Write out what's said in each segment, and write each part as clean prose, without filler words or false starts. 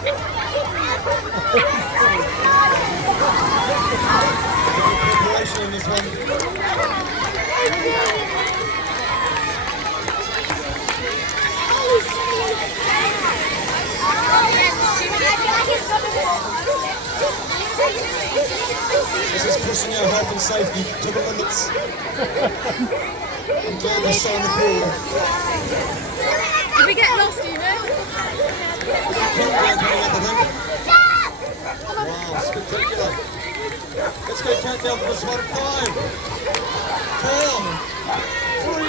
Preparation on this one. This is pushing our health and safety to the limits. I'm glad we saw in the pool. If we get lost, you know? Wow, spectacular. Let's go countdown for this one. 5, 4, 3,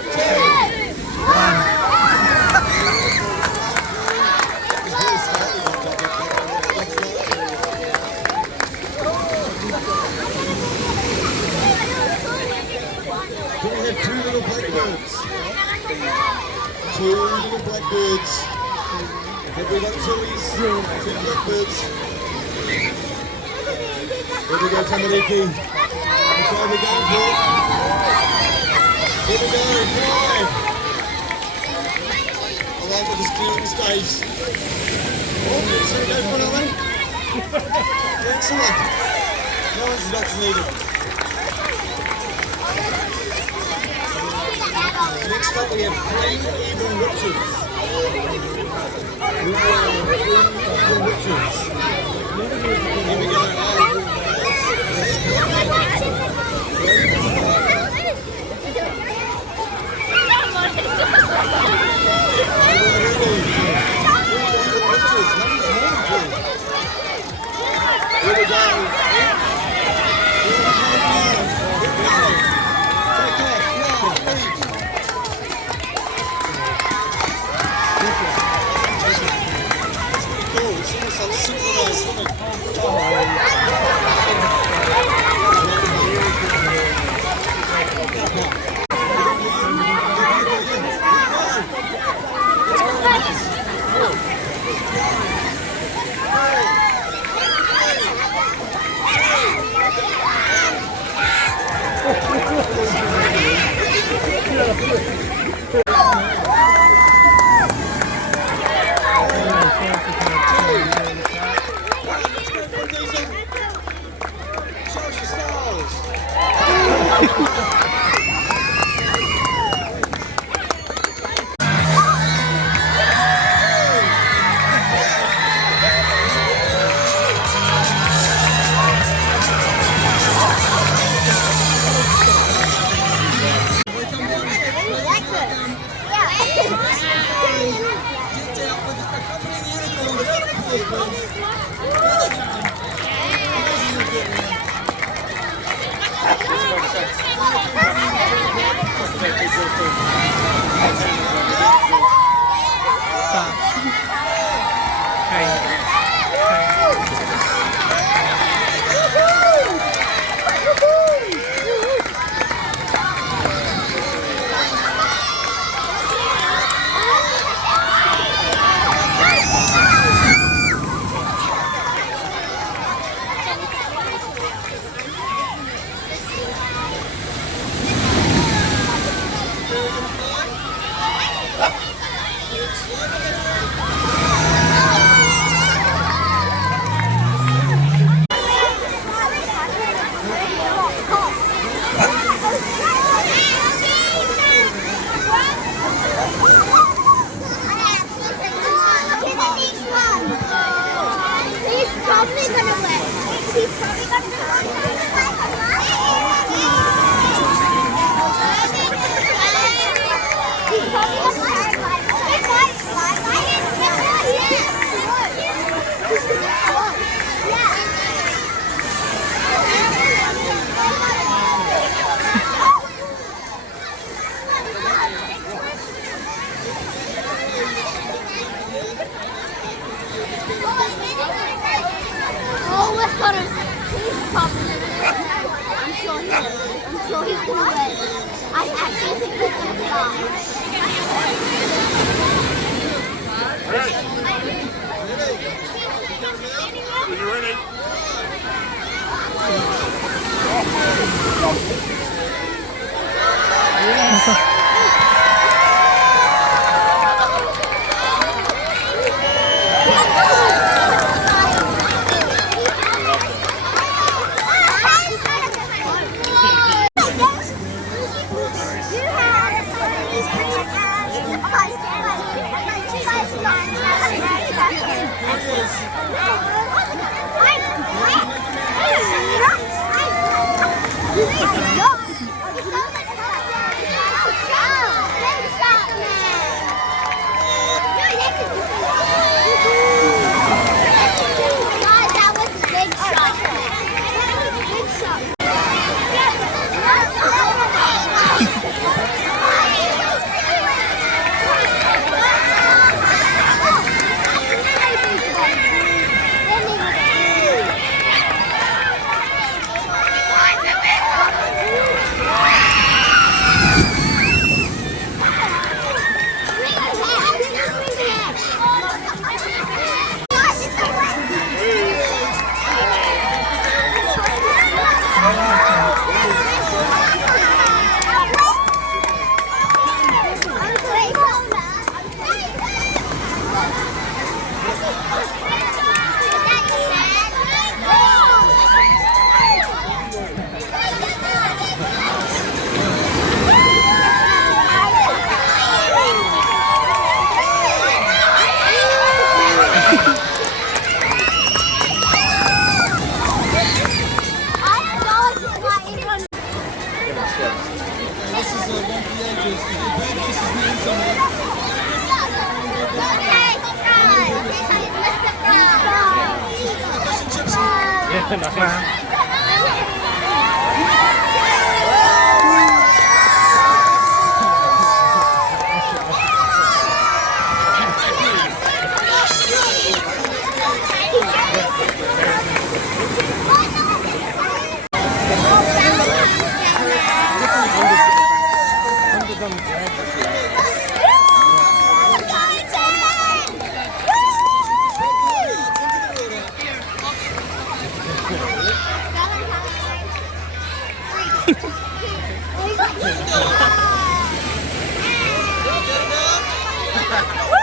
2. Can we have 2 little blackbirds? 2 little blackbirds. Have we got chilies? 2 blackbirds. Here we go, Tamariki. Which way are we going for? Here we go, 5. I like that this clearing the stage. Oh, so we go for another one. Excellent. No introduction needed. Next up we have 3 evil witches. Evil witches. Here we go. Here we go. That was a big shot. Big shot. This is one for the ages. If you bet, this is me and someone. Woo!